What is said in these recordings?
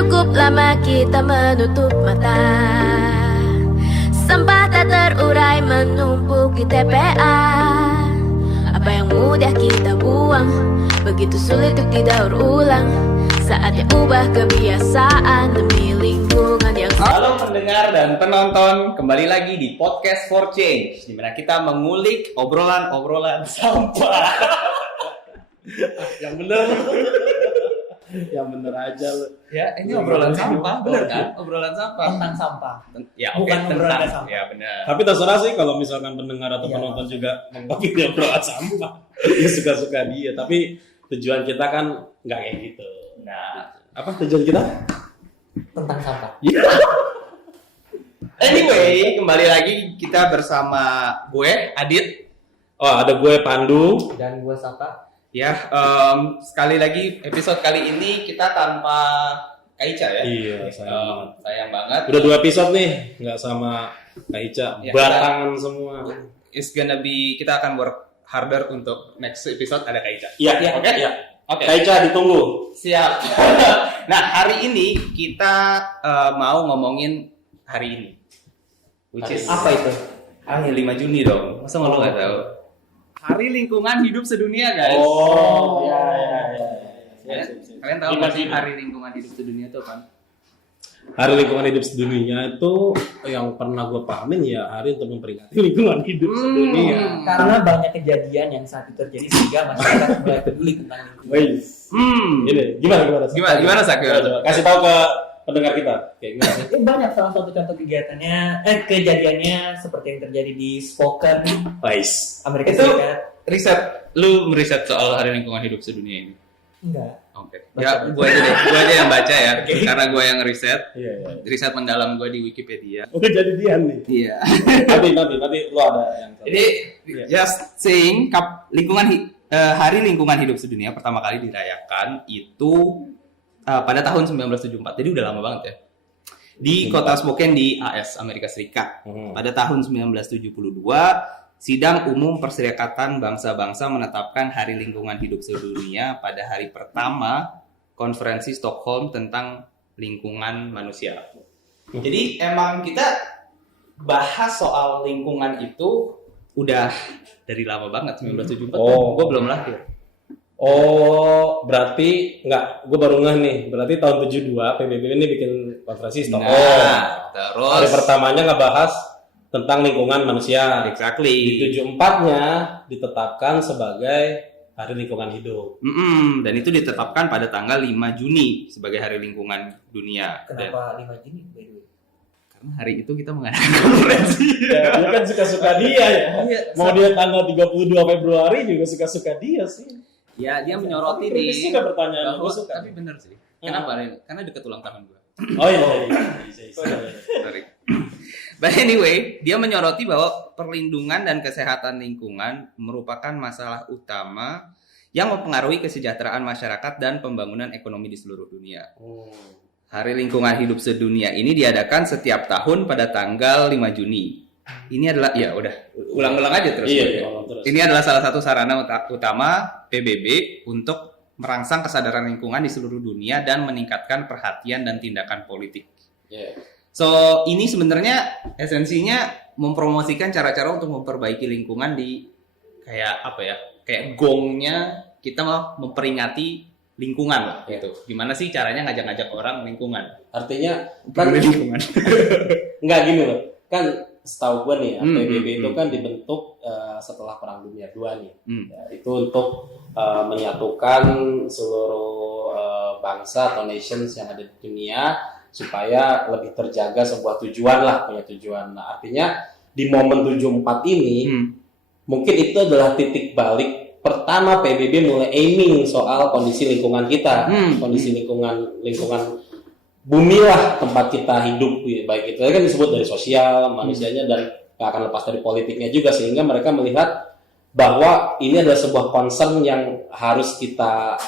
Cukup lama kita menutup mata, sampah tak terurai menumpuk di TPA. Apa yang mudah kita buang, begitu sulit untuk didaur ulang. Saatnya ubah kebiasaan demi lingkungan yang Halo pendengar dan penonton, kembali lagi di Podcast for Change, di mana kita mengulik obrolan-obrolan sampah. Yang bener. Yang bener aja lu. Ya, ini obrolan sampah, bener kan? Obrolan sampah. Tentang sampah. Ya, oke, Bukan obrolan tentang sampah. Ya, benar. Tapi terserah sih kalau misalkan pendengar atau Iya. penonton juga menganggap dia obrolan sampah. Ya suka-suka dia, tapi tujuan kita kan nggak kayak gitu. Nah, Apa tujuan kita? Tentang sampah. anyway, kembali lagi kita bersama gue, Adit. Oh, ada gue Pandu. Dan gua Sapa. Ya, sekali lagi episode kali ini kita tanpa Kak Ica ya. Iya, sayang banget. Sayang banget. Udah 2 episode nih, nggak sama Kak Ica. Ya, Batangan semua. It's gonna be, kita akan work harder untuk next episode ada Kak Ica. Iya, Iya. oke. Iya. Oke. Kak Ica ditunggu. Siap. Nah, hari ini kita mau ngomongin hari ini. Which is Apa itu? hari 5 Juni dong. Masa lu nggak tahu? Hari Lingkungan Hidup Sedunia, guys. Oh, ya. Ya, kalian tahu nggak sih Hari Lingkungan Hidup Sedunia itu kan? Hari lingkungan hidup sedunia itu yang pernah gue pahamin ya hari untuk memperingati lingkungan hidup sedunia. Karena banyak kejadian yang saat itu terjadi sehingga masyarakat mulai peduli tentang lingkungan. Wais. Ini gimana? Gimana Sak? Coba. Kasih tahu ke pendengar kita. Kayak gimana? Banyak salah satu contoh kegiatannya, kejadiannya seperti yang terjadi di Spokane, Wais. Amerika Itu Serikat. riset, lu meriset soal Hari Lingkungan Hidup Sedunia ini? Enggak. Oke. Ya, gue aja yang baca ya, Oke. karena gue yang riset. Iya. Riset mendalam gue di Wikipedia. Udah jadi Dian nih. Iya. Nanti lu ada yang Jadi just saying, Hari Lingkungan Hidup Sedunia pertama kali dirayakan itu pada tahun 1974. Jadi udah lama banget ya. Di kota Spokane di AS, Amerika Serikat. Pada tahun 1972, Sidang Umum Perserikatan Bangsa-Bangsa menetapkan Hari Lingkungan Hidup Sedunia pada hari pertama Konferensi Stockholm tentang lingkungan manusia. Jadi emang kita bahas soal lingkungan itu udah dari lama banget, 1974. Oh. Gue belum lahir. Oh, berarti enggak, gue baru ngeh nih. Berarti tahun 72 PBB ini bikin konferensi Stockholm. Nah, terus Hari pertamanya ngebahas tentang lingkungan manusia. exactly. Di 74-nya ditetapkan sebagai Hari Lingkungan Hidup. Dan itu ditetapkan pada tanggal 5 Juni sebagai Hari Lingkungan Dunia. Dan Kenapa 5 Juni? By the way? karena hari itu kita mengadakan konferensi. Ya, dia kan suka-suka dia ya. Iya, Mau dia tanggal 32 Februari juga suka-suka dia sih. Ya, dia menyoroti Tapi kritis nih. juga pertanyaan bahwa- gue suka. Tapi bener sih. Kenapa? Karena deket ulang tahun gue. Oh iya. Sorry. But anyway, dia menyoroti bahwa perlindungan dan kesehatan lingkungan merupakan masalah utama yang mempengaruhi kesejahteraan masyarakat dan pembangunan ekonomi di seluruh dunia. Hari Lingkungan Hidup Sedunia ini diadakan setiap tahun pada tanggal 5 Juni. Ini adalah, ya udah, ulang-ulang aja terus. Iya, terus. Ini adalah salah satu sarana utama PBB untuk merangsang kesadaran lingkungan di seluruh dunia dan meningkatkan perhatian dan tindakan politik. Iya. So, ini sebenarnya esensinya mempromosikan cara-cara untuk memperbaiki lingkungan di kayak apa ya? Kayak gongnya kita mau memperingati lingkungan lah gitu. Gimana sih caranya ngajak-ngajak orang lingkungan? Artinya kan Peduli lingkungan. enggak gini loh. Kan setahu gue nih ya, PBB itu hmm. kan dibentuk setelah Perang Dunia II nih. Hmm. Ya, itu untuk menyatukan seluruh bangsa atau nations yang ada di dunia supaya lebih terjaga sebuah tujuan lah, punya tujuan. Nah, artinya di momen 74 ini mungkin itu adalah titik balik pertama PBB mulai aiming soal kondisi lingkungan kita, kondisi lingkungan bumi lah tempat kita hidup, baik itu kan disebut dari sosial manusianya dan gak akan lepas dari politiknya juga, sehingga mereka melihat bahwa ini adalah sebuah concern yang harus kita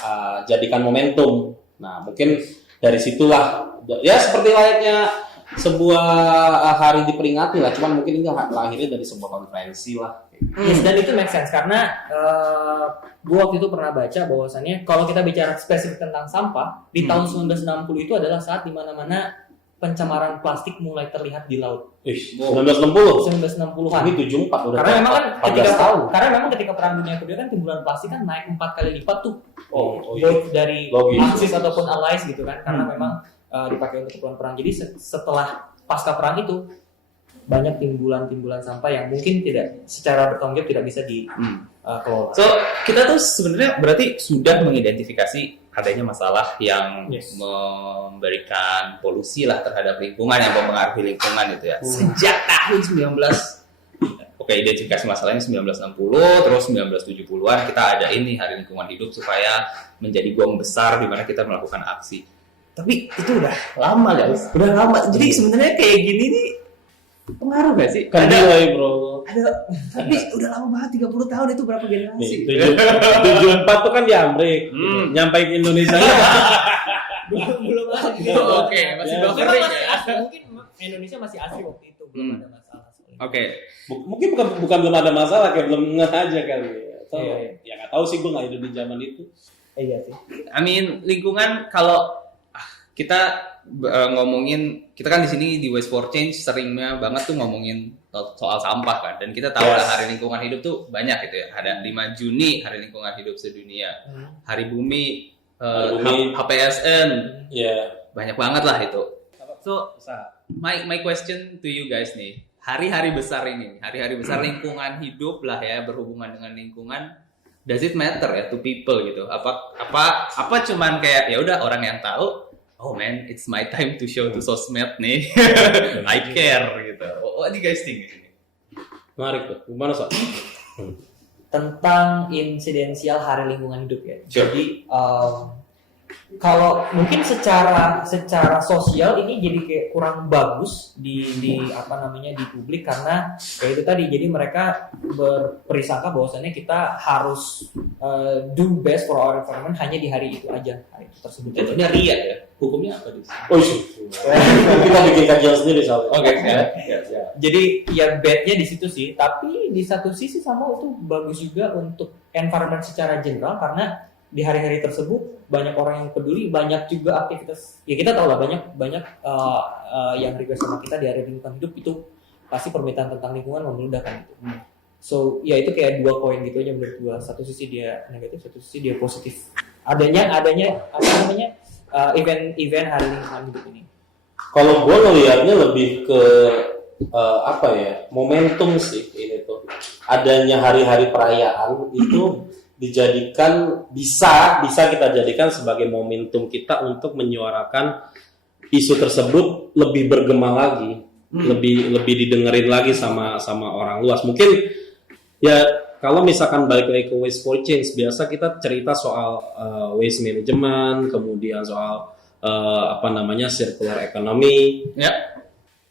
jadikan momentum. Nah, mungkin dari situlah ya seperti layaknya sebuah hari diperingati lah, cuman mungkin ini lahirnya dari sebuah konferensi lah. Yes, dan itu make sense karena gue waktu itu pernah baca bahwasannya kalau kita bicara spesifik tentang sampah di tahun 1960 itu adalah saat dimana-mana pencemaran plastik mulai terlihat di laut. 1960. 1960-an. Ini 74 udah. Karena memang kan 14 tahun. karena memang ketika perang dunia kedua kan timbulan plastik kan naik 4 kali lipat tuh. Iya. Both dari Logis. Axis ataupun Allies gitu kan, karena memang dipakai untuk keperluan perang. Jadi setelah pasca perang itu banyak timbulan sampah yang mungkin tidak secara bertanggung jawab tidak bisa dikelola. So kita tuh sebenarnya berarti sudah mengidentifikasi adanya masalah yang memberikan polusi lah terhadap lingkungan, yang mempengaruhi lingkungan itu ya. Sejak tahun 19 identifikasi masalahnya 1960, terus 1970-an kita ada ini Hari Lingkungan Hidup supaya menjadi gong besar di mana kita melakukan aksi. Tapi itu udah lama guys, udah lama. Jadi sebenarnya kayak gini nih pengaruh gak sih? Kan delay, bro. Tapi udah lama banget, 30 tahun itu berapa generasi? 74 tuh kan di Amerika. Nyampai ke Indonesia. belum ada. Oke, masih buffer ya. Mungkin Indonesia masih asli waktu itu, belum ada masalah. Oke. Mungkin bukan belum ada masalah, kayak belum ngeh aja kali. Atau Iya. ya nggak tahu sih, gue nggak hidup di zaman itu. Iya sih. I mean lingkungan kalau kita ngomongin, kita kan di sini di Waste for Change seringnya banget tuh ngomongin soal sampah kan, dan kita tahu lah Hari Lingkungan Hidup tuh banyak gitu ya. Ada 5 Juni Hari Lingkungan Hidup sedunia, Hari Bumi, HPSN, banyak banget lah itu. So my question to you guys nih, hari-hari besar ini, hari-hari besar lingkungan hidup lah ya, berhubungan dengan lingkungan, does it matter ya to people gitu? Apa cuman kayak ya udah orang yang tahu, oh man, it's my time to show to sosmed nih, I care gitu. What do you guys think? Menarik tuh, gimana Sob? Tentang insidensial Hari Lingkungan Hidup ya. Sure. Jadi kalau mungkin secara sosial ini jadi kayak kurang bagus di publik, karena kayak itu tadi, jadi mereka berisangka bahwasannya kita harus do best for our environment hanya di hari itu aja, hari itu tersebut. Jatuhnya ria ya, hukumnya apa di sini? Oh iya, kita bikin kajian sendiri Sob. Oke. Jadi ya bad-nya di situ sih, tapi di satu sisi sama itu bagus juga untuk environment secara general, karena di hari-hari tersebut banyak orang yang peduli, banyak juga aktivitas. Ya kita tahu lah banyak yang request sama kita di Hari Lingkungan Hidup itu pasti permintaan tentang lingkungan memeludah kan gitu. So ya itu kayak 2 koin gitu aja menurut gua. Satu sisi dia negatif, satu sisi dia positif. Adanya event Hari Lingkungan Hidup ini. Kalau gue ngelihatnya lebih ke momentum sih ini tuh. Adanya hari-hari perayaan itu bisa kita jadikan sebagai momentum kita untuk menyuarakan isu tersebut lebih bergema lagi, lebih didengerin lagi sama orang luas. Mungkin ya kalau misalkan balik lagi ke Waste for Change, biasa kita cerita soal waste management, kemudian soal circular economy. Ya.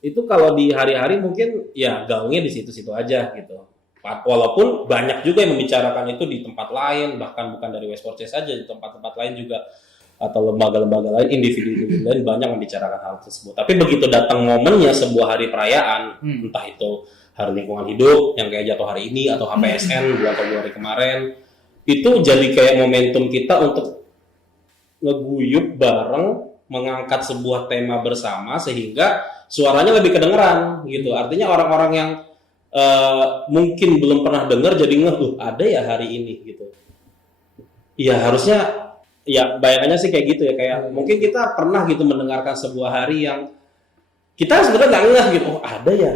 Itu kalau di hari-hari mungkin ya gaungnya di situ-situ aja gitu. Walaupun banyak juga yang membicarakan itu di tempat lain, bahkan bukan dari Waste for Change saja, di tempat-tempat lain juga, atau lembaga-lembaga lain, individu-individu lain banyak membicarakan hal tersebut. Tapi begitu datang momennya sebuah hari perayaan, entah itu Hari Lingkungan Hidup yang kayak jatuh hari ini, atau HPSN bulan Februari kemarin, itu jadi kayak momentum kita untuk ngeguyup bareng, mengangkat sebuah tema bersama sehingga suaranya lebih kedengeran gitu. Artinya orang-orang yang mungkin belum pernah dengar jadi ngeh, ada ya hari ini gitu. Ya harusnya, ya bayangannya sih kayak gitu ya, kayak mungkin kita pernah gitu mendengarkan sebuah hari yang kita sebenarnya nggak ngeh gitu, ada ya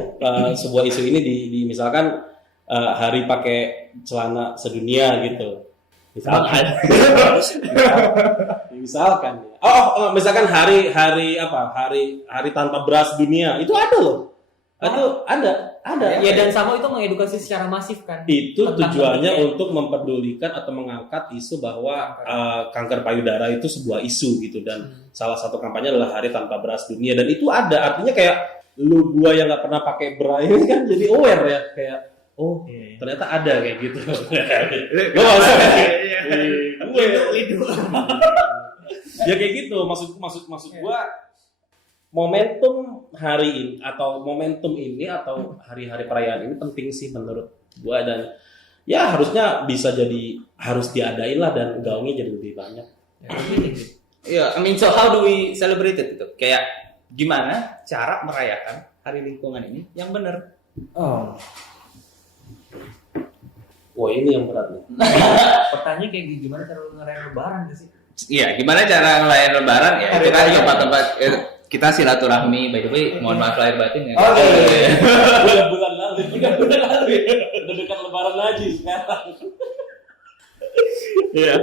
sebuah isu ini di misalkan hari pakai celana sedunia gitu. Misalkan misalkan hari tanpa beras dunia, itu ada loh. Itu ada. Ya, dan sama itu mengedukasi secara masif kan. Itu tujuannya untuk memperdulikan atau mengangkat isu bahwa kanker payudara itu sebuah isu gitu, dan salah satu kampanye adalah Hari Tanpa Beras Dunia, dan itu ada. Artinya kayak gua yang nggak pernah pakai bra ini kan jadi aware ya, kayak ternyata ada kayak gitu. Gue ya kayak gitu, maksud gua momentum hari ini atau momentum ini atau hari-hari perayaan ini penting sih menurut gua, dan ya harusnya bisa jadi harus diadain lah dan gaungnya jadi lebih banyak. I mean, so how do we celebrate it itu? Kayak gimana cara merayakan hari lingkungan ini yang benar? Oh, Wah, ini yang berat nih. pertanyaan kayak gimana cara lu ngerayain lebaran gak sih? Iya, gimana cara ngelayan lebaran ya? Itu kan tempat-tempat kita silaturahmi, by the way, mohon maaf lahir batin ya. Oh, iya. Udah bulan lalu ya. Udah dekat lebaran lagi sekarang. Iya.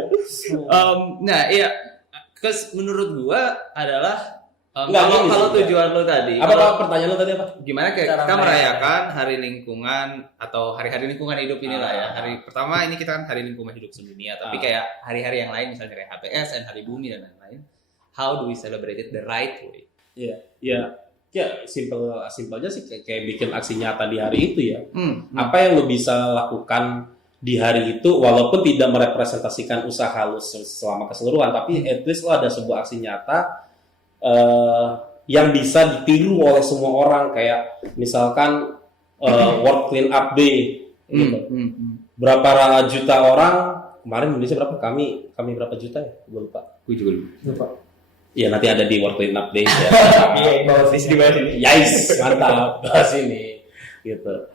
Nah, iya. Terus menurut gua adalah Enggak, gini kalau sih, tujuan lu tadi, Apa pertanyaan lu tadi apa? gimana kayak Cara kita merayakan. merayakan hari lingkungan atau hari-hari lingkungan hidup inilah ya. Hari pertama ini kita kan hari lingkungan hidup sedunia, tapi kayak hari-hari yang lain misalnya kayak HPSN, Hari Bumi dan lain-lain. How do we celebrate it the right way? Ya, simpelnya sih kayak bikin aksi nyata di hari itu ya. Apa? Apa yang lo bisa lakukan di hari itu walaupun tidak merepresentasikan usaha lo selama keseluruhan, tapi at least lo ada sebuah aksi nyata yang bisa ditiru oleh semua orang, kayak misalkan World Clean Up Day gitu. Berapa juta orang kemarin Indonesia berapa? Kami berapa juta ya? Gue lupa. Gue juga lupa. Ya nanti ada di World Clean Up Day ya. Iya, bawah sini. Yes, mantap. Bahas ini gitu.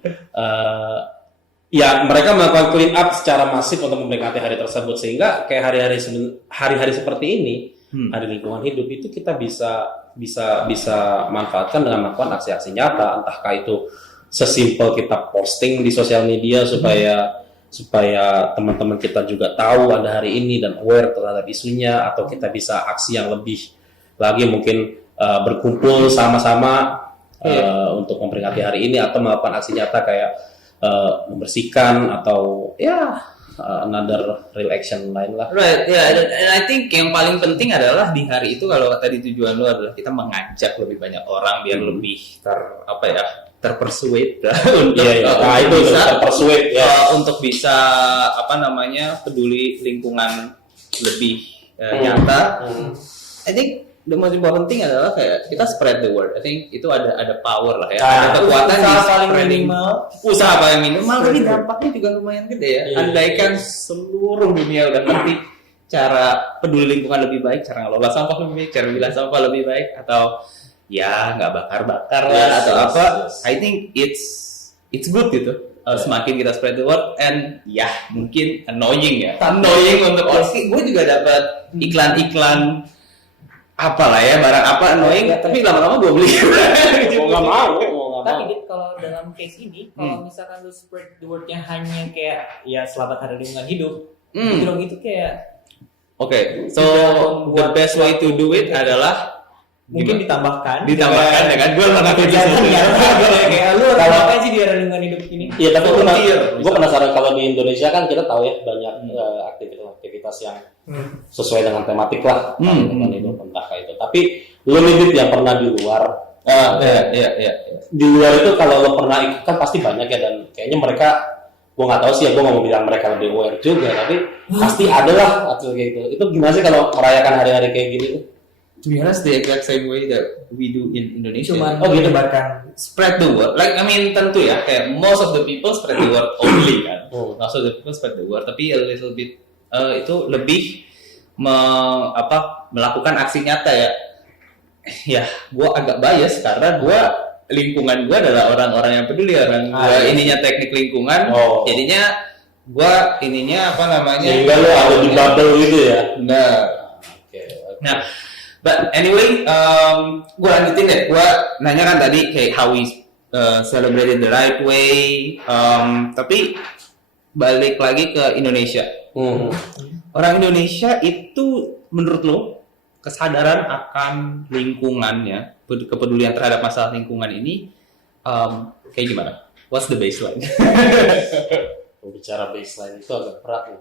Ya mereka melakukan clean up secara masif untuk memperingati hari tersebut, sehingga kayak hari-hari seperti ini, hari lingkungan hidup itu kita bisa manfaatkan dengan melakukan aksi-aksi nyata, entahkah itu sesimpel kita posting di sosial media supaya teman-teman kita juga tahu ada hari ini dan aware terhadap isunya, atau kita bisa aksi yang lebih lagi mungkin berkumpul sama-sama untuk memperingati hari ini, atau melakukan aksi nyata kayak membersihkan atau another real action lain lah. Right, ya, and I think yang paling penting adalah di hari itu, kalau tadi tujuan lu adalah kita mengajak lebih banyak orang biar lebih terpersuade untuk itu bisa terpersuade untuk bisa peduli lingkungan lebih nyata. I think the most important thing adalah kayak kita spread the word. I think itu ada power lah ya. Ada kekuatan di spreading. Usaha paling minimal, tapi dampaknya juga lumayan gede ya. Andaikan seluruh dunia udah ngerti cara peduli lingkungan lebih baik, cara ngelola sampah lebih baik, cara milah sampah lebih baik, atau ya nggak bakar-bakar lah atau apa. I think it's good gitu. Semakin kita spread the word, and ya mungkin annoying untuk orang. Gue juga dapat iklan-iklan apalah ya, barang apa annoying, tapi lama-lama gue beli. Mau nggak mau. Tapi Dit, kalau dalam case ini, kalau misalkan lu spread the word-nya hanya kayak ya selamat hari lingkungan hidup, itu kayak So the best way to do it adalah mungkin ditambahkan dengan gue melakukan kegiatan kayak lu apa sih di hari lingkungan hidup ini? Iya, tapi gue penasaran, kalau di Indonesia kan kita tahu ya banyak aktivitas yang sesuai dengan tematik lah, lingkungan hidup entah itu. Tapi lu nih yang pernah di luar, di luar itu kalau lo pernah ikut kan pasti banyak ya, dan kayaknya mereka, gue nggak tahu sih ya, gue nggak mau bilang mereka lebih aware juga, tapi pasti ada lah atau kayak gitu. Itu gimana sih kalau merayakan hari-hari kayak gini tuh? To be honest, the exact same way that we do in Indonesia. Cuman gitu. Spread the word. Like, I mean, tentu ya, kayak most of the people spread the word only kan. Most of the people spread the word, tapi a little bit itu lebih melakukan aksi nyata ya. Ya, gue agak bias karena lingkungan gue adalah orang-orang yang peduli, ininya teknik lingkungan, jadinya gue Sehingga lo ada di bubble gitu ya. Nah, but anyway, gue lanjutin deh. Gue nanya kan tadi kayak how we celebrate it the right way, tapi balik lagi ke Indonesia. Orang Indonesia itu menurut lo kesadaran akan lingkungannya, kepedulian terhadap masalah lingkungan ini kayak gimana? What's the baseline? Bicara baseline itu agak berat nih.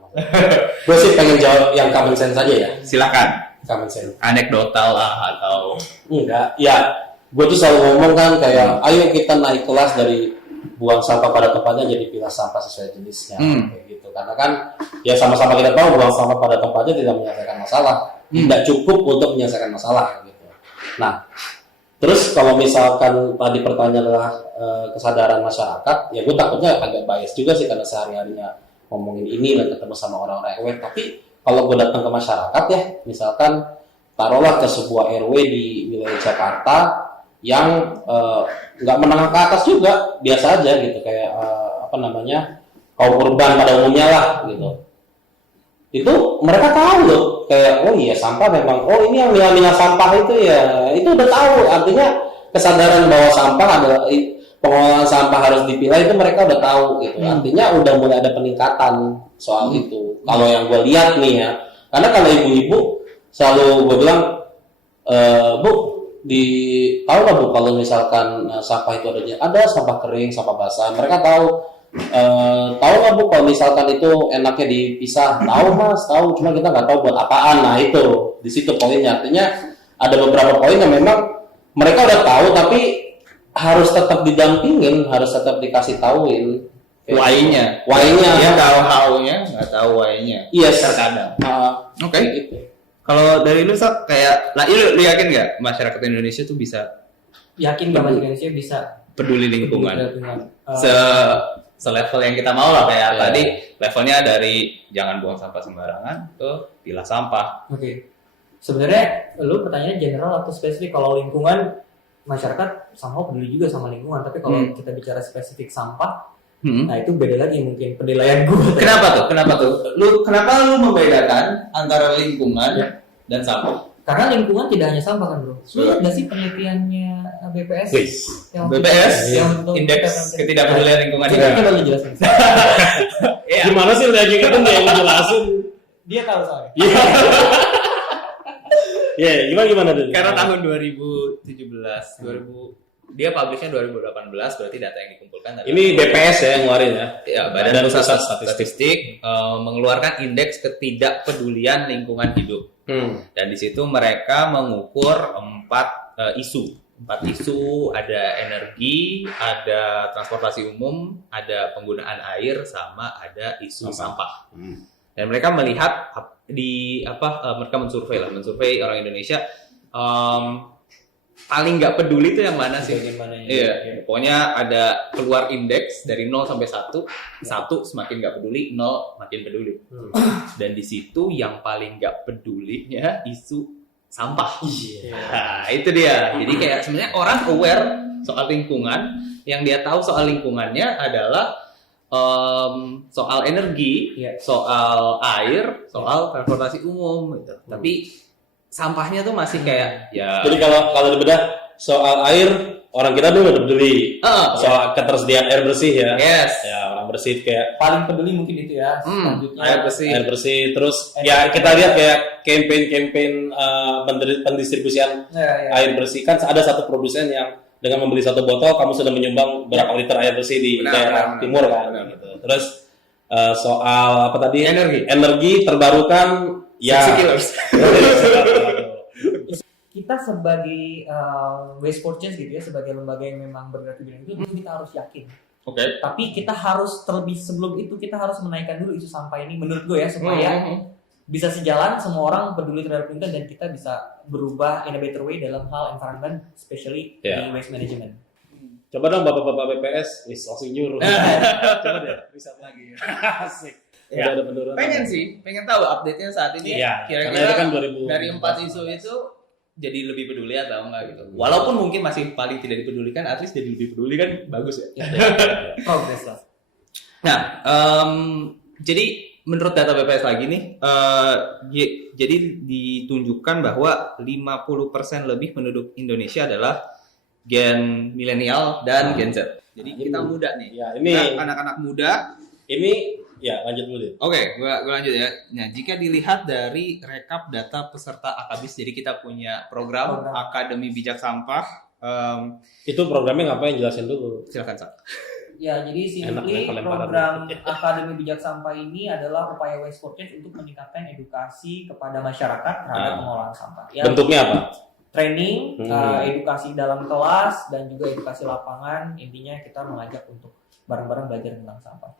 Gue sih pengen jawab yang common sense aja ya. Silakan. Common sense. Anekdotal lah atau enggak? Ya, gue tuh selalu ngomong kan kayak, ayo kita naik kelas dari buang sampah pada tempatnya jadi pilah sampah sesuai jenisnya, kayak gitu. Karena kan ya sama-sama kita tahu buang sampah pada tempatnya tidak menyelesaikan masalah, tidak cukup untuk menyelesaikan masalah gitu. Nah, Terus kalau misalkan tadi pertanyaan adalah kesadaran masyarakat, ya gue takutnya agak bias juga sih karena sehari-harinya ngomongin ini dan ketemu sama orang-orang RW. Tapi kalau gue datang ke masyarakat ya, misalkan taruhlah ke sebuah RW di wilayah Jakarta yang nggak menengah ke atas juga, biasa aja gitu, kayak kaum urban pada umumnya lah gitu. Itu mereka tahu loh, kayak oh iya sampah memang, oh ini yang milah-milah sampah itu ya, itu udah tahu. Artinya kesadaran bahwa sampah adalah pengelolaan sampah harus dipilah itu mereka udah tahu gitu. Artinya udah mulai ada peningkatan soal itu. Kalau yang gue lihat nih ya, karena kalau ibu-ibu selalu gue bilang, Bu, tahu lah Bu kalau misalkan sampah itu ada sampah kering, sampah basah, mereka tahu. Tahu nggak Bu kalau misalkan itu enaknya dipisah? Tahu Mas, tahu, cuma kita nggak tahu buat apaan. Nah itu di situ poinnya. Artinya ada beberapa poin yang memang mereka udah tahu tapi harus tetap didampingin, harus tetap dikasih tahuin Why-nya. Dia tahu how-nya, nggak tahu why-nya. Yes. Terkadang. Oke. Gitu. Kalau dari lu Sak, kayak, lu yakin nggak masyarakat Indonesia tuh bisa Yakin nggak masyarakat Indonesia bisa peduli lingkungan? Uh, Selevel yang kita mau lah, kayak tadi levelnya dari jangan buang sampah sembarangan ke pilah sampah. Oke. Sebenarnya lu pertanyaannya general atau spesifik? Kalau lingkungan, masyarakat sama peduli juga sama lingkungan, tapi kalau kita bicara spesifik sampah, nah itu beda lagi mungkin penilaian gue. Kenapa tuh? Kenapa lu membedakan antara lingkungan dan sampah? Karena lingkungan tidak hanya sampah kan bro. Lu lihat nggak sih penelitiannya BPS? Yang untuk Indeks ketidakpedulian lingkungan hidup. Coba lu jelasin. Gimana sih udah gitu kan dia yang jelasin? Dia tahu soalnya. Gimana tuh? Karena tahun 2017, dia publishnya 2018, berarti data yang dikumpulkan adalah Ini BPS ya yang ngeluarin ya? Ya, Badan Pusat Statistik mengeluarkan indeks ketidakpedulian lingkungan hidup. Dan di situ mereka mengukur 4 isu, ada energi, ada transportasi umum, ada penggunaan air, sama ada isu sampah. Dan mereka melihat mereka mensurvei orang Indonesia, paling nggak peduli itu yang mana sih? Iya, pokoknya ada keluar indeks dari 0 sampai 1, 1 semakin nggak peduli, 0 makin peduli. Dan di situ yang paling nggak pedulinya isu sampah. Nah, itu dia. Jadi kayak sebenarnya orang aware soal lingkungan, yang dia tahu soal lingkungannya adalah soal energi, soal air, soal transportasi umum gitu. Tapi sampahnya tuh masih kayak Jadi kalau dibedah soal air, orang kita dulu udah peduli. Soal ketersediaan air bersih ya. Yes. Ya, orang bersih kayak Paling peduli mungkin itu ya. Selanjutnya air bersih. Terus ya kita lihat kayak campaign pendistribusian air bersih, kan ada satu produsen yang dengan membeli 1 botol kamu sudah menyumbang berapa liter air bersih di daerah timur kan gitu. Terus soal apa tadi? Energi terbarukan ya. Kita sebagai Waste for Change gitu ya, sebagai lembaga yang memang bergerak di bidang itu, kita harus yakin. Tapi kita harus terlebih sebelum itu kita harus menaikkan dulu isu sampah ini menurut gue ya, supaya bisa sejalan, semua orang peduli terhadap lingkungan dan kita bisa berubah in a better way dalam hal environment, especially di waste management. Coba dong bapak-bapak BPS, langsung nyuruh. Coba deh, riset lagi. Asik. Udah ada penurunan. Pengen tahu update-nya saat ini. Kira-kira kan dari 4 isu itu jadi lebih peduli atau enggak gitu. Walaupun mungkin masih paling tidak dipedulikan, at least jadi lebih peduli kan bagus ya. Progress lah. Nah, jadi menurut data BPS lagi nih, jadi ditunjukkan bahwa 50% lebih penduduk Indonesia adalah Gen milenial dan Gen Z. Jadi kita muda nih. Ya, ini anak-anak muda. Ini ya lanjut dulu deh. Oke, gua lanjut ya. Nah, jika dilihat dari rekap data peserta AKBIS, jadi kita punya program Akademi Bijak Sampah. Itu programnya ngapain, jelasin dulu. Silakan, Sak. Ya, jadi simply program Akademi Bijak Sampah ini adalah upaya Waste for Change untuk meningkatkan edukasi kepada masyarakat terhadap pengelolaan sampah. Ya, bentuknya apa? Training, edukasi dalam kelas, dan juga edukasi lapangan. Intinya kita mengajak untuk bareng-bareng belajar tentang sampah.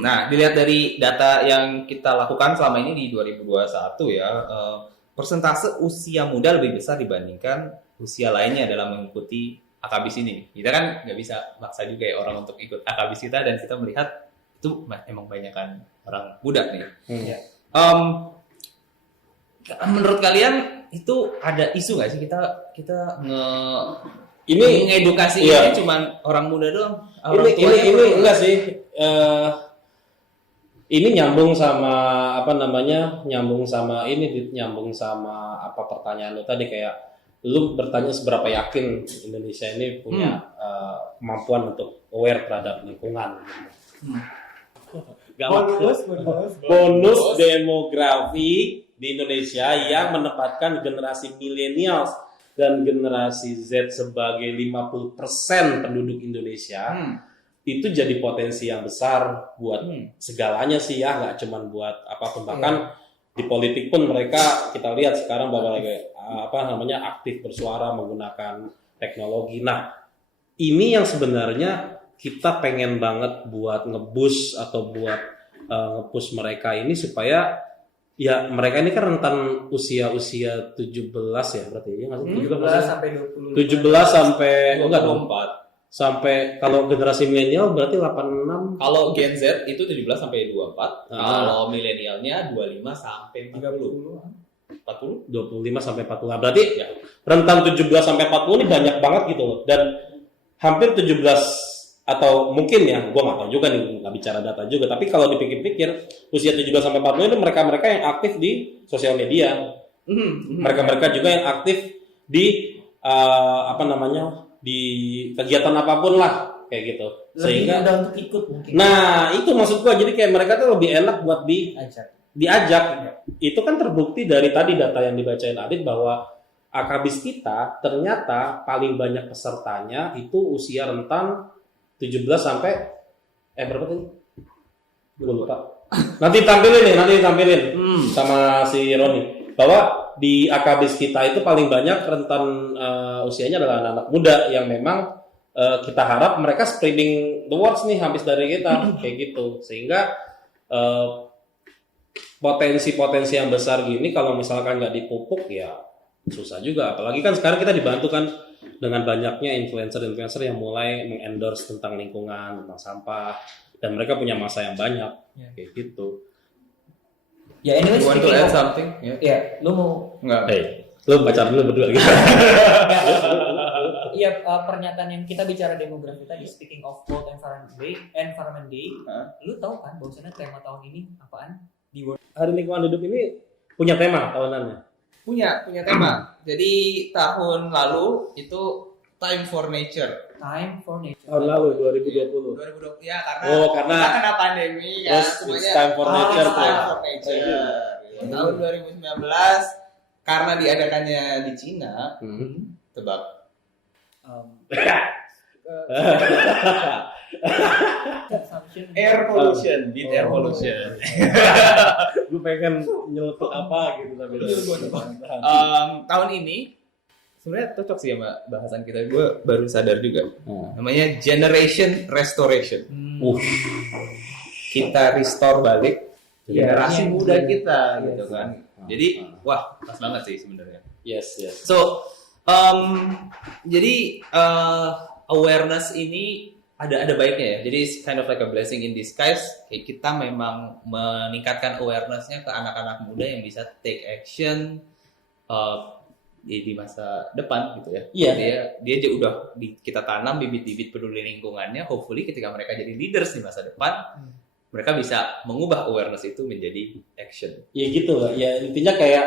Nah, dilihat dari data yang kita lakukan selama ini di 2021 ya, persentase usia muda lebih besar dibandingkan usia lainnya dalam mengikuti akabis ini. Kita kan nggak bisa maksa juga ya orang untuk ikut akabis kita, dan kita melihat itu emang banyakan orang muda nih. Iya. Menurut kalian itu ada isu nggak sih kita Ini ngedukasi iya. ini cuman orang muda doang? Ini enggak sih. Ini nyambung sama nyambung sama apa pertanyaan lu tadi, kayak lu bertanya seberapa yakin Indonesia ini punya kemampuan untuk aware terhadap lingkungan. Bonus demografi di Indonesia yang menempatkan generasi milenial dan generasi Z sebagai 50% penduduk Indonesia. Itu jadi potensi yang besar buat segalanya sih ya, nggak cuma buat apapun, bahkan di politik pun mereka kita lihat sekarang bakal aktif bersuara menggunakan teknologi. Nah, ini yang sebenarnya kita pengen banget buat nge-boost atau buat nge-push mereka ini supaya ya mereka ini kan rentan usia 17 ya berarti ya nggak sih? 17 sampai 20. 17 sampai 24. Sampai kalau generasi milenial berarti 86. Kalau Gen Z itu 17 sampai 24. Kalau milenialnya 25 sampai 40. 25 sampai 40. Nah, berarti ya, rentan 17 sampai 40 ini banyak banget gitu loh. Dan hampir 17 atau mungkin ya, gua nggak tahu juga nih, nggak bicara data juga. Tapi kalau dipikir-pikir usia 17 sampai 40 itu mereka-mereka yang aktif di sosial media. Mereka-mereka juga yang aktif di di kegiatan apapun lah kayak gitu. Lebih Sehingga mudah untuk ikut mungkin. nah itu maksud gua, jadi kayak mereka tuh lebih enak buat diajak. Itu kan terbukti dari tadi data yang dibacain Adit bahwa akabis kita ternyata paling banyak pesertanya itu usia rentan 17 sampai berapa tadi? Gue lupa. Nanti tampilin sama si Roni bahwa di akabis kita itu paling banyak rentan usianya adalah anak-anak muda yang memang kita harap mereka spreading the words nih habis dari kita kayak gitu, sehingga potensi-potensi yang besar gini kalau misalkan nggak dipupuk ya susah juga. Apalagi kan sekarang kita dibantu kan dengan banyaknya influencer-influencer yang mulai mengendorse tentang lingkungan, tentang sampah, dan mereka punya masa yang banyak kayak gitu. Ya anyway, You want to add something? Ya, lu mau Enggak. Lu pacar dulu berdua gitu. Iya, pernyataan yang kita bicara demografi tadi, speaking of World Environment Day, lu tahu kan bahwasanya tema tahun ini apaan? Di World Hari Lingkungan Hidup ini punya tema tahunannya. Punya tema. Jadi tahun lalu itu Time for Nature. Time for Nature. Tahun lalu 2020. 2020 ya, karena karena kita kena pandemi kan. It's Time for Nature. Time for Nature. Tahun 2019 karena diadakannya di Cina, tebak. Air pollution, air pollution. Gue pengen nyeletuk apa gitu sambil. Tahun ini sebenarnya cocok sih sama bahasan kita. Gue baru sadar juga. Namanya Generation Restoration. Kita restore balik generasi muda kita gitu kan. Jadi wah pas banget sih sebenarnya. Yes. So jadi awareness ini ada baiknya ya. Jadi it's kind of like a blessing in disguise. Kayak kita memang meningkatkan awareness-nya ke anak-anak muda yang bisa take action di masa depan gitu ya. Dia udah kita tanam bibit-bibit peduli lingkungannya. Hopefully ketika mereka jadi leaders di masa depan, mereka bisa mengubah awareness itu menjadi action. Ya gitu lah. Ya intinya kayak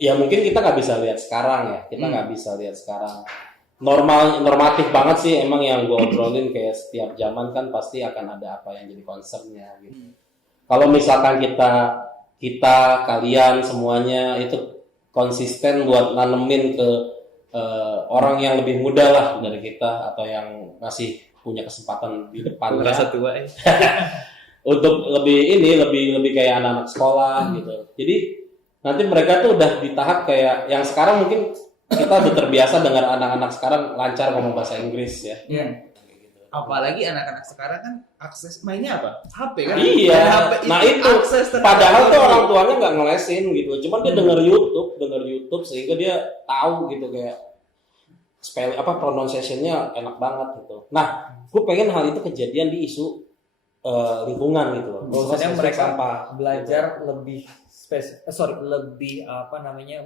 ya mungkin kita nggak bisa lihat sekarang ya. Kita nggak bisa lihat sekarang. Normatif banget sih emang yang gue obrolin, kayak setiap zaman kan pasti akan ada apa yang jadi concernnya gitu. Kalau misalkan kita kalian semuanya itu konsisten buat nanemin ke orang yang lebih muda lah dari kita atau yang masih punya kesempatan di depan Rasa tua untuk lebih kayak anak-anak sekolah gitu. Jadi nanti mereka tuh udah di tahap kayak yang sekarang mungkin kita udah terbiasa dengan anak-anak sekarang lancar ngomong bahasa Inggris ya. Apalagi anak-anak sekarang kan akses mainnya apa? HP kan? Iya. Dan HP Nah itu akses terhadap padahal tuh teknologi. orang tuanya nggak ngelesin gitu, cuman dia denger YouTube sehingga dia tahu gitu kayak pronunciation-nya enak banget gitu. Nah, gue pengen hal itu kejadian di isu lingkungan gitu loh. Maksudnya Masalah mereka sampah belajar lebih lebih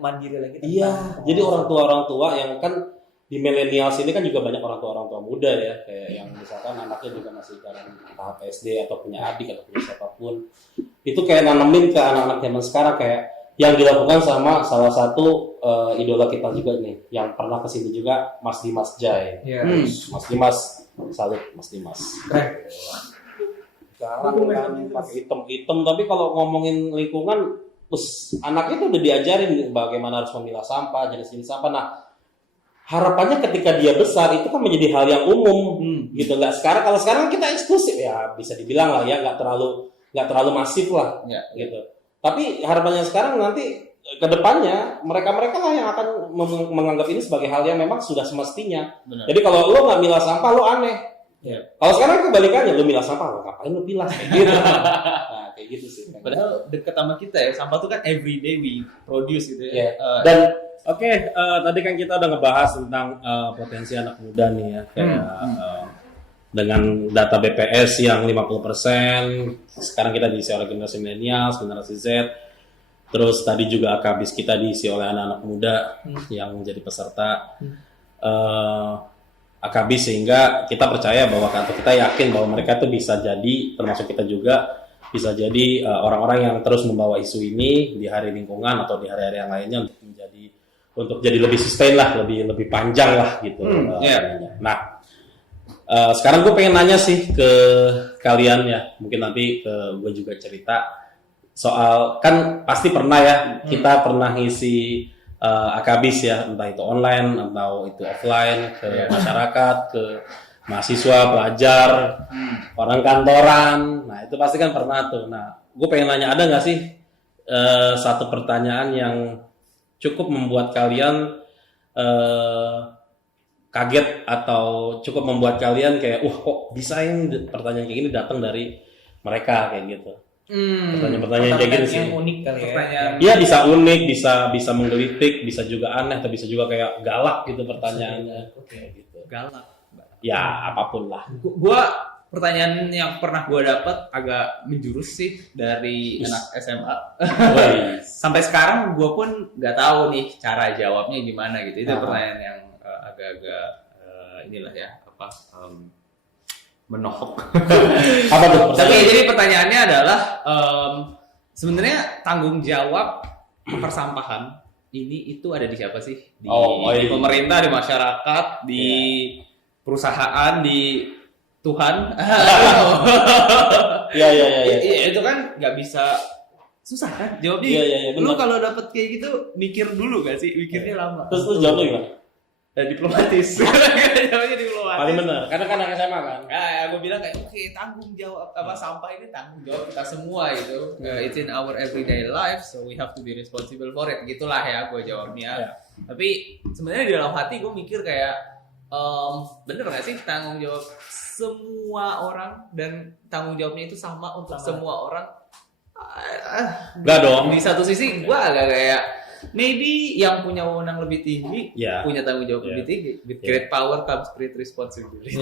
mandiri lagi. Iya, jadi orang tua yang kan di millennials ini kan juga banyak orang tua muda ya, kayak yang misalkan anaknya juga masih dalam tahap SD atau punya adik atau punya siapapun, itu kayak nanemin ke anak-anak zaman sekarang kayak yang dilakukan sama salah satu idola kita juga nih, yang pernah kesini juga, Mas Dimas Jai. Iya. Mas Dimas, salut Mas Dimas. Keren. Sekarang kan pakai hitam-hitam, tapi kalau ngomongin lingkungan, anaknya tuh udah diajarin bagaimana harus memilah sampah, jenis-jenis sampah. Nah, harapannya ketika dia besar itu kan menjadi hal yang umum gitu. Nggak sekarang, kalau sekarang kita eksklusif ya bisa dibilang lah ya, nggak terlalu masif lah gitu. Tapi harapannya sekarang nanti ke depannya mereka lah yang akan menganggap ini sebagai hal yang memang sudah semestinya. Benar. Jadi kalau lo nggak milah sampah lo aneh. Ya. Kalau sekarang kebalikannya, lo milah sampah, lo ngapain lo pilah kayak gitu. Nah, kayak gitu sih. Padahal deket sama kita ya, sampah tuh kan everyday we produce gitu ya. Yeah. Dan tadi kan kita udah ngebahas tentang potensi anak muda nih ya, kayak dengan data BPS yang 50%, sekarang kita diisi oleh generasi milenial, generasi Z. Terus tadi juga akabis kita diisi oleh anak-anak muda yang menjadi peserta akabis, sehingga kita percaya bahwa, atau kita yakin bahwa mereka tuh bisa jadi, termasuk kita juga, bisa jadi orang-orang yang terus membawa isu ini di hari lingkungan atau di hari-hari yang lainnya untuk jadi lebih sustain lah, lebih panjang lah gitu. Nah, sekarang gue pengen nanya sih ke kalian ya, mungkin nanti gue juga cerita soal, kan pasti pernah ya, kita pernah ngisi akabis ya, entah itu online atau itu offline, ke masyarakat, ke mahasiswa, pelajar, orang kantoran. Nah itu pasti kan pernah tuh. Nah gue pengen nanya, ada nggak sih satu pertanyaan yang cukup membuat kalian kaget atau cukup membuat kalian kayak kok bisa ini pertanyaan kayak gini datang dari mereka kayak gitu. Pertanyaan-pertanyaan kayak gitu sih. Yang unik kali ya. Iya, bisa unik, bisa menggelitik, bisa juga aneh, atau bisa juga kayak galak gitu pertanyaannya. Kayak gitu. Galak. Ya apapun lah. Gua pertanyaan yang pernah gua dapat agak menjurus sih dari anak SMA. Sampai sekarang gua pun nggak tahu nih cara jawabnya gimana gitu. Itu pertanyaan yang agak-agak inilah ya, menohok. Apa tuh? Tapi jadi pertanyaannya adalah sebenarnya tanggung jawab persampahan ini itu ada di siapa sih? Di pemerintah, di masyarakat, di perusahaan, di Tuhan. Iya. Itu kan nggak bisa, susah kan jawabnya. Iya, lu kalau dapet kayak gitu mikir dulu gak sih? Mikirnya lama. Terus lu jawabnya gimana? Diplomatis. Jawabnya diplomatis. Paling benar, karena kan anak SMA kan. Gue bilang kayak oke, tanggung jawab sampah ini tanggung jawab kita semua gitu. It's in our everyday life, so we have to be responsible for it. Gitulah ya gue jawabnya. Tapi sebenarnya di dalam hati gue mikir kayak bener nggak sih tanggung jawab semua orang, dan tanggung jawabnya itu sama untuk semua orang? Enggak dong. Di satu sisi gue agak kayak maybe yang punya wewenang lebih tinggi punya tanggung jawab lebih tinggi. With great power comes great responsibility.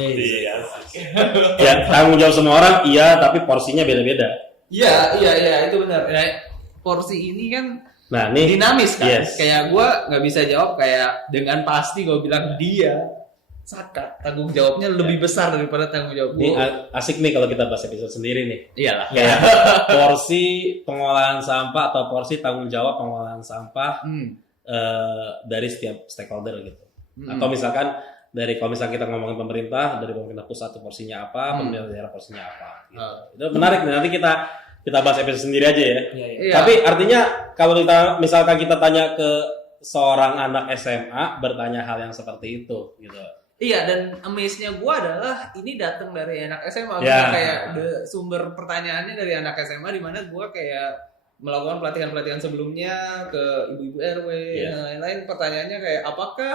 Ya, tanggung jawab semua orang tapi porsinya beda-beda. Iya, itu benar. Nah, porsi ini kan dinamis kan. Kayak gue nggak bisa jawab kayak dengan pasti gue bilang dia tanggung jawabnya lebih besar daripada tanggung jawab gue. Ini asik nih kalau kita bahas episode sendiri nih. Iyalah. Kayak porsi pengolahan sampah atau porsi tanggung jawab pengolahan sampah dari setiap stakeholder gitu. Atau misalkan kalau misalkan kita ngomongin pemerintah, dari pemerintah pusat itu porsinya apa, pemerintah daerah porsinya apa. Gitu. Itu menarik nih, nanti kita bahas episode sendiri aja ya. Iya. Tapi artinya kalau misalkan kita tanya ke seorang anak SMA bertanya hal yang seperti itu gitu. Iya, dan amaze-nya gue adalah ini datang dari anak SMA. Kayak sumber pertanyaannya dari anak SMA, di mana gue kayak melakukan pelatihan-pelatihan sebelumnya ke ibu-ibu RW dan lain-lain. Pertanyaannya kayak apakah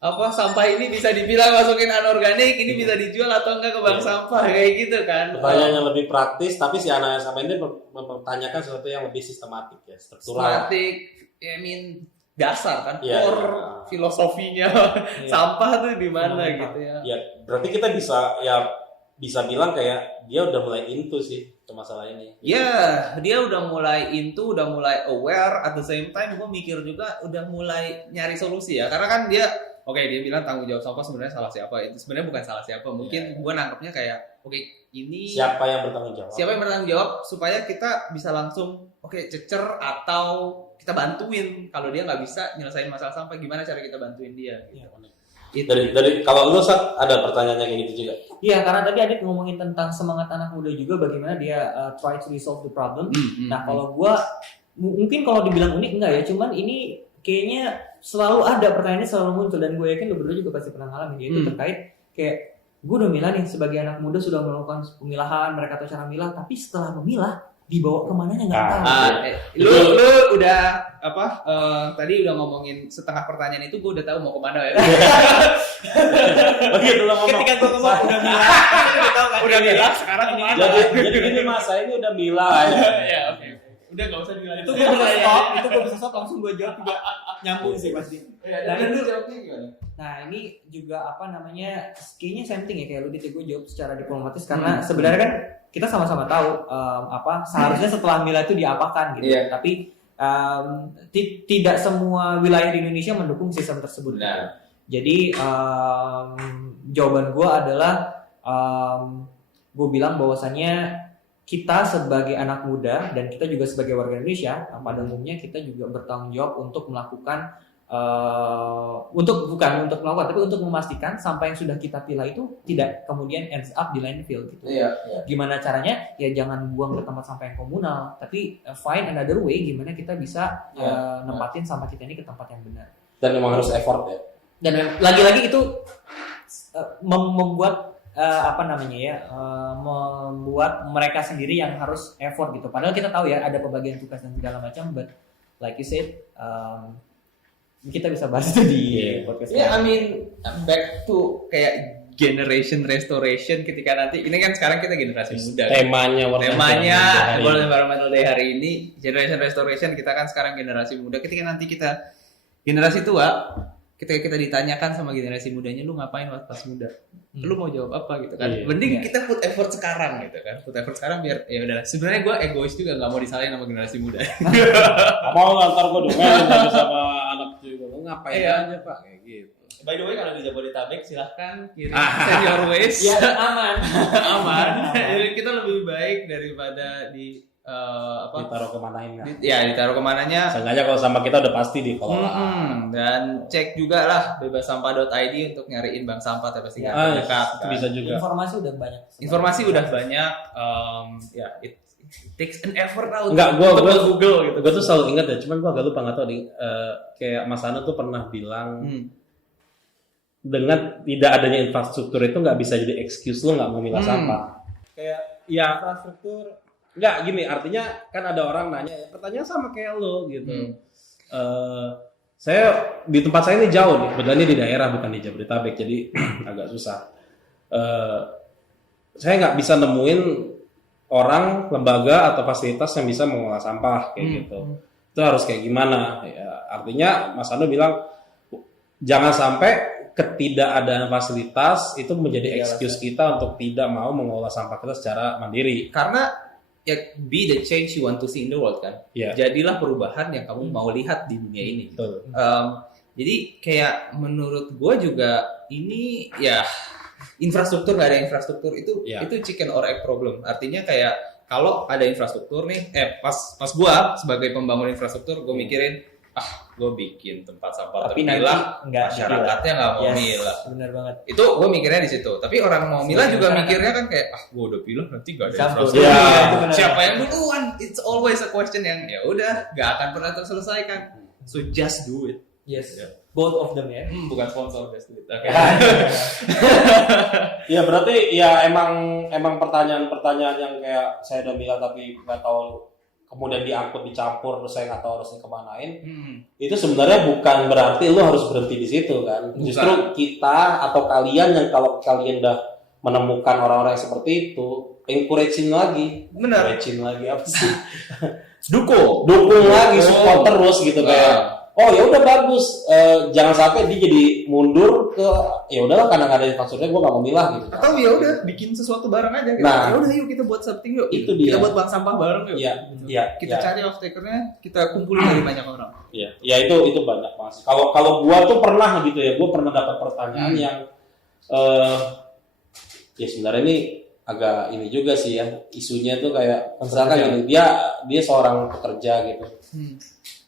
apa sampah ini bisa dipilah masukin anorganik, ini bisa dijual atau enggak ke bank sampah kayak gitu kan. Pertanyaan yang lebih praktis, tapi si anak sama ini mempertanyakan sesuatu yang lebih sistematik ya, struktural. Sistematik, dasar kan, Iya, core iya. filosofinya sampah tuh di mana gitu ya. Ya, berarti kita bisa bilang kayak dia udah mulai into sih ke masalah ini. Ya, dia udah mulai into, udah mulai aware, at the same time gue mikir juga udah mulai nyari solusi ya. Karena kan dia, dia bilang tanggung jawab sampah sebenarnya salah siapa. Itu sebenarnya bukan salah siapa. Mungkin gue nangkepnya kayak, ini Siapa yang bertanggung jawab? siapa yang bertanggung jawab supaya kita bisa langsung cecer atau kita bantuin. Kalau dia nggak bisa nyelesain masalah sampah, gimana cara kita bantuin dia? Iya, dari kalau lu Sat, ada pertanyaannya kayak gitu juga. Iya, karena tadi Adit ngomongin tentang semangat anak muda juga, bagaimana dia try to resolve the problem. Nah, kalau gua mungkin kalau dibilang unik enggak ya, cuman ini kayaknya selalu ada pertanyaannya selalu muncul, dan gue yakin lo berdua juga pasti pernah ngalamin, yaitu terkait kayak gue udah milah nih, sebagai anak muda sudah melakukan pemilahan, mereka tahu cara milah, tapi setelah memilah dibawa kemananya nggak tahu. Lu udah tadi udah ngomongin setengah pertanyaan itu, gue udah tahu mau kemana ya. Begitu lo ngomong. Ketika gue ngomong udah milah, udah tahu kan? Udah milah, sekarang kemana? Jadi gini Mas, saya ini udah milah. Ya, oke. Udah nggak usah dilanjut. Itu gue bisa stop, langsung gue jawab juga nyambung sih pasti. Dan itu jawabnya gimana? Nah, ini juga kayaknya same thing ya kayak lu, gue jawab secara diplomatis karena sebenarnya kan kita sama-sama tahu seharusnya setelah milah itu diapakan gitu. Iya. Tapi tidak semua wilayah di Indonesia mendukung sistem tersebut. Nah. Jadi jawaban gue adalah gue bilang bahwasannya kita sebagai anak muda dan kita juga sebagai warga Indonesia pada umumnya kita juga bertanggung jawab untuk melakukan bukan untuk melakukan, tapi untuk memastikan sampah yang sudah kita pilah itu tidak kemudian ends up di landfill gitu. Iya. Gimana caranya? Ya jangan buang ke tempat sampah yang komunal, tapi find another way gimana kita bisa nempatin sampah kita ini ke tempat yang benar. Dan memang harus effort ya. Dan lagi-lagi itu membuat membuat mereka sendiri yang harus effort gitu. Padahal kita tahu ya ada pembagian tugas dan segala macam, but like you said, kita bisa bahas itu di podcast. Yeah, back to kayak generation restoration ketika nanti ini kan sekarang kita generasi muda. Temanya World Environmental Day hari ini generation restoration, kita kan sekarang generasi muda. Ketika nanti kita generasi tua, ketika kita ditanyakan sama generasi mudanya, lu ngapain waktu pas muda? Lu mau jawab apa gitu kan? Mending kita put effort sekarang gitu kan. Put effort sekarang biar ya udah. Sebenarnya gue egois juga, nggak mau disalahin sama generasi muda. Mau ngantar gue domelin sama anak juga. Lu ngapain aja Pak kayak gitu. By the way, kalau di Jabodetabek silahkan kirim send your waste. Ya aman. Aman. Kita lebih baik daripada ditaruh kemanain nggak? Ditaruh kemananya. Seenggaknya kalau sampah kita udah pasti dikelola. Dan cek juga lah bebassampah.id untuk nyariin bank sampah pasti nggak dekat. Itu bisa juga. Informasi udah banyak. It takes an effort out. Enggak, untuk Google gitu. Gue tuh selalu ingat ya, cuman gue agak lupa nggak tahu kayak Mas Anu tuh pernah bilang dengan tidak adanya infrastruktur itu nggak bisa jadi excuse lo nggak mau milah sampah. Kayak infrastruktur. Nggak gini, artinya kan ada orang nanya, pertanyaan sama kayak lo gitu. Saya di tempat saya ini jauh nih, kebetulan di daerah bukan di Jabodetabek, jadi agak susah. Saya nggak bisa nemuin orang, lembaga atau fasilitas yang bisa mengolah sampah kayak gitu. Itu harus kayak gimana? Ya, artinya Mas Anu bilang jangan sampai ketidakadaan fasilitas itu menjadi excuse kita untuk tidak mau mengolah sampah kita secara mandiri. Karena be the change you want to see in the world kan. Jadilah perubahan yang kamu mau lihat di dunia ini. Jadi kayak menurut gue juga ini infrastruktur, nggak ada infrastruktur itu chicken or egg problem. Artinya kayak kalau ada infrastruktur nih, pas gue sebagai pembangun infrastruktur gue mikirin gue bikin tempat sampah terpilah, masyarakatnya nggak mau milah. Benar banget. Itu gue mikirnya di situ. Tapi orang mau milah juga mikirnya kan kayak gue udah pilah nanti gak ada infrastruktur. Siapa yang duluan? It's always a question yang ya udah gak akan pernah terselesaikan. So just do it. Yes. Both of them ya. Bukan sponsor, just do it. Oke. Ya berarti ya emang pertanyaan-pertanyaan yang kayak saya udah milah tapi nggak tahu kemudian diangkut dicampur terus saya nggak tahu harusnya kemanain, itu sebenarnya bukan berarti lu harus berhenti di situ kan. Bukan. Justru kita atau kalian yang kalau kalian udah menemukan orang-orang yang seperti itu, encourage-in lagi. Benar. Encourage-in lagi apa sih? Dukung Lagi, support terus gitu kayak. Oh ya udah bagus, jangan sampai dia jadi mundur ke ya udahlah karena nggak ada infrastrukturnya gue nggak mau milah gitu. atau ya udah bikin sesuatu bareng aja gitu. Nah. Ya udah yuk kita buat something yuk. Itu dia. Kita buat bank sampah bareng yuk. Iya, Gitu. iya, Kita iya. cari off takernya, kita kumpulin dari banyak orang. Iya, ya itu banyak banget. Kalau gua tuh pernah gitu ya, gua pernah dapat pertanyaan yang ya sebenarnya ini agak ini juga sih ya, isunya tuh kayak misalkan gini, dia seorang pekerja gitu.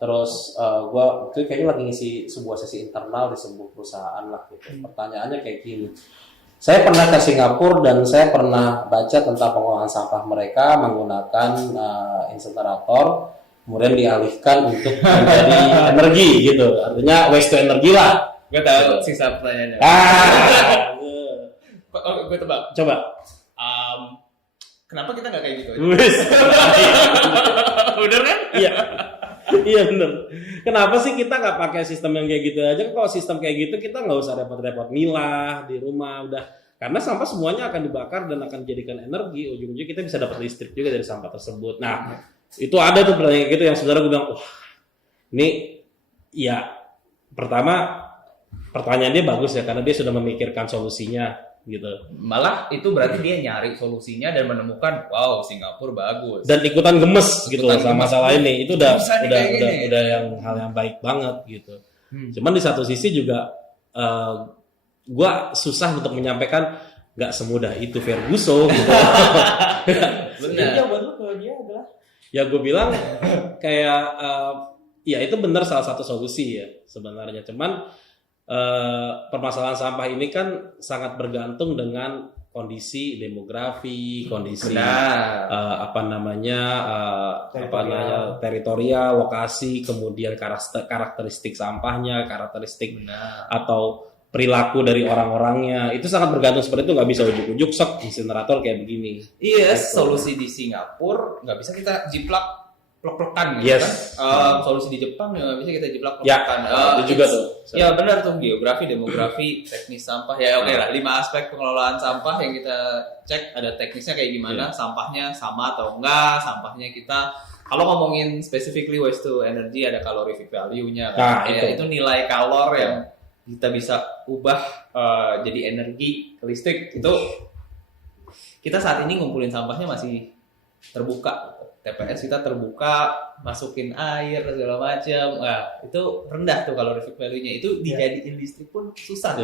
Terus gua itu kayaknya lagi ngisi sebuah sesi internal di sebuah perusahaan lah gitu. Pertanyaannya kayak gini. Saya pernah ke Singapura dan saya pernah baca tentang pengolahan sampah mereka menggunakan insinerator, kemudian dialihkan untuk menjadi energi gitu. Artinya waste to energy lah. Gue tahu sisa pertanyaannya. Gue tebak. Coba. Kenapa kita nggak kayak gitu? Wis. Bener kan? Iya. Iya bener. Kenapa sih kita nggak pakai sistem yang kayak gitu aja? Kalau sistem kayak gitu kita nggak usah repot-repot milah di rumah udah. Karena sampah semuanya akan dibakar dan akan dijadikan energi. Ujung-ujungnya kita bisa dapat listrik juga dari sampah tersebut. Nah, itu ada tuh pertanyaan gitu yang saudara bilang, wah, ini ya pertama pertanyaan dia bagus ya karena dia sudah memikirkan solusinya gitu. Malah itu berarti dia nyari solusinya dan menemukan, wow, Singapura bagus. Dan ikutan gemes gitu Ikutan sama gemes. masalah ini. Itu udah Bisa nih kayak gini. udah yang hal yang baik banget gitu. Cuman di satu sisi juga gua susah untuk menyampaikan nggak semudah itu Ferguson gitu. Jadi jawaban lu ke dia adalah Ya gue bilang kayak ya itu benar salah satu solusi ya sebenarnya. Cuman permasalahan sampah ini kan sangat bergantung dengan kondisi demografi, kondisi teritorial, lokasi, kemudian karakteristik sampahnya, karakteristik atau perilaku dari orang-orangnya. Itu sangat bergantung seperti itu, nggak bisa ujuk-ujuk sok insinerator kayak begini. Iya, solusi di Singapura nggak bisa kita jiplak plok-plokan gitu Yes. kan. Solusi di Jepang nggak bisa kita jiplak Ya, plok-plokan. itu juga tuh. Ya benar tuh, geografi, demografi, teknis sampah. Ya oke lah, 5 aspek pengelolaan sampah yang kita cek, ada teknisnya kayak gimana, sampahnya sama atau enggak, sampahnya kita kalau ngomongin specifically waste to energy ada calorific value-nya kan. Nah, itu nilai kalor yang kita bisa ubah jadi energi ke listrik. Itu kita saat ini ngumpulin sampahnya masih terbuka. TPS kita terbuka, masukin air segala macam. Nah, itu rendah tuh calorific value-nya. Itu dijadiin listrik pun susah.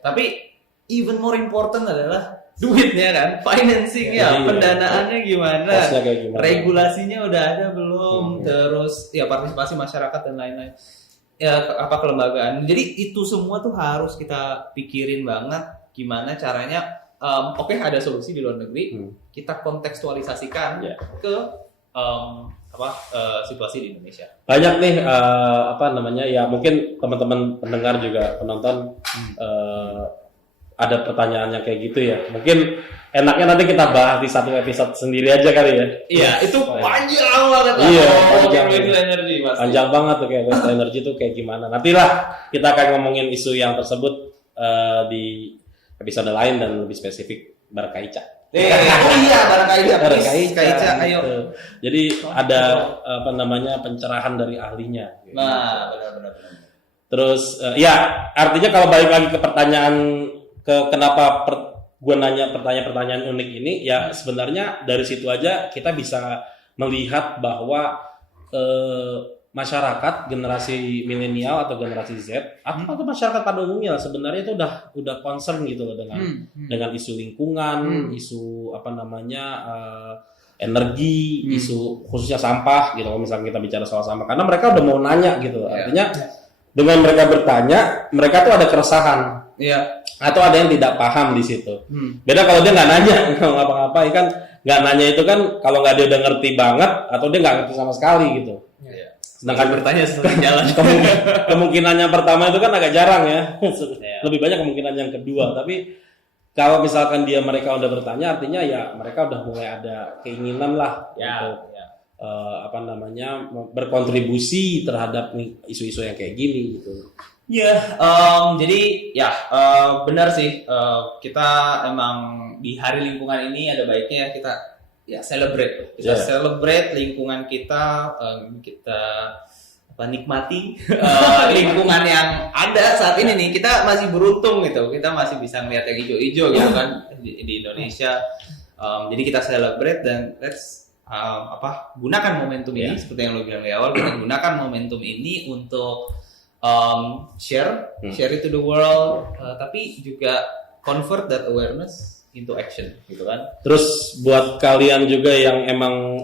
Tapi even more important adalah duitnya kan, financing-nya, pendanaannya gimana, regulasinya udah ada belum, terus ya partisipasi masyarakat dan lain-lain. Ya apa kelembagaan. Jadi itu semua tuh harus kita pikirin banget gimana caranya. Oke, ada solusi di luar negeri, kita kontekstualisasikan ke situasi di Indonesia. Banyak nih ya mungkin teman-teman pendengar juga penonton ada pertanyaan yang kayak gitu ya. Mungkin enaknya nanti kita bahas di satu episode sendiri aja kali ya. Iya, itu panjang banget. Iya, panjang. Waste energy pasti. Panjang banget tuh kayak waste energy tuh kayak gimana. Nantilah kita akan ngomongin isu yang tersebut di episode lain dan lebih spesifik bareng Kaica. Bareng Kaica, ayo. Jadi ada pencerahan dari ahlinya. Nah, benar. Terus artinya kalau balik lagi ke pertanyaan kenapa gue nanya pertanyaan unik ini, ya sebenarnya dari situ aja kita bisa melihat bahwa masyarakat generasi milenial atau generasi Z atau masyarakat pada umumnya sebenarnya itu udah concern gitu loh dengan isu lingkungan, isu energi, isu khususnya sampah gitu. Kalau misalnya kita bicara soal sampah, karena mereka udah mau nanya gitu. Artinya dengan mereka bertanya, mereka tuh ada keresahan. Iya. Atau ada yang tidak paham di situ. Beda kalau dia nggak nanya, nggak ngapa-ngapain kan. Nggak nanya itu kan kalau nggak dia udah ngerti banget atau dia nggak ngerti sama sekali gitu. Sedangkan bertanya setelah jalan. Kemungkinannya pertama itu kan agak jarang ya. Lebih banyak kemungkinan yang kedua. Tapi kalau misalkan mereka udah bertanya, artinya ya mereka udah mulai ada keinginan lah apa namanya berkontribusi terhadap isu-isu yang kayak gini gitu. Ya, jadi ya benar sih, kita emang di Hari Lingkungan ini ada baiknya kita ya celebrate, celebrate lingkungan kita, kita nikmati lingkungan yang ada saat ini nih. Kita masih beruntung gitu, kita masih bisa melihat yang hijau-hijau gitu kan di Indonesia. Jadi kita celebrate dan let's gunakan momentum ini seperti yang lo bilang di awal, kita gunakan momentum ini untuk share it to the world, tapi juga convert that awareness into action gitu kan. Terus buat kalian juga yang emang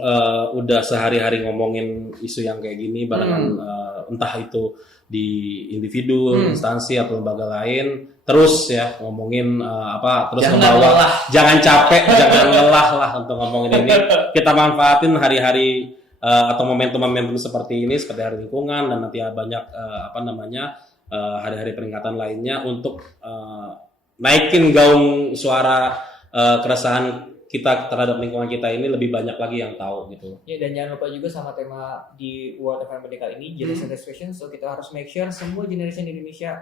udah sehari-hari ngomongin isu yang kayak gini barengan entah itu di individu, instansi atau lembaga lain, terus ya ngomongin terus jangan capek, jangan lelah lah untuk ngomongin ini. Kita manfaatin hari-hari atau momentum-momentum seperti ini seperti Hari Lingkungan dan nanti banyak hari-hari peringatan lainnya untuk naikin gaung suara keresahan kita terhadap lingkungan kita ini lebih banyak lagi yang tahu gitu. Ya, dan jangan lupa juga sama tema di World Environment Day kali ini, Generation Restoration. So kita harus make sure semua generation di Indonesia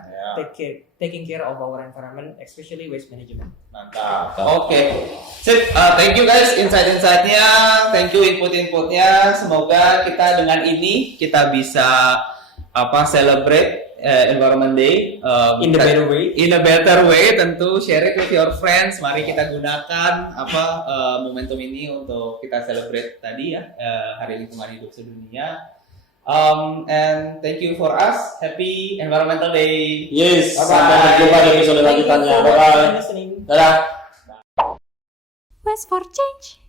taking care of our environment, especially waste management. Mantap. Oke. Sip. Thank you guys insight-insightnya, thank you input-inputnya. Semoga kita dengan ini kita bisa celebrate Environment Day In a better way. Tentu share it with your friends. Mari kita gunakan momentum ini untuk kita celebrate tadi ya, Hari Lingkungan Hidup Sedunia. And thank you for us. Happy Environmental Day. Yes. Bye-bye. Sampai berjumpa di episode lanjutannya. Bye bye. Listening. Dadah. West for Change.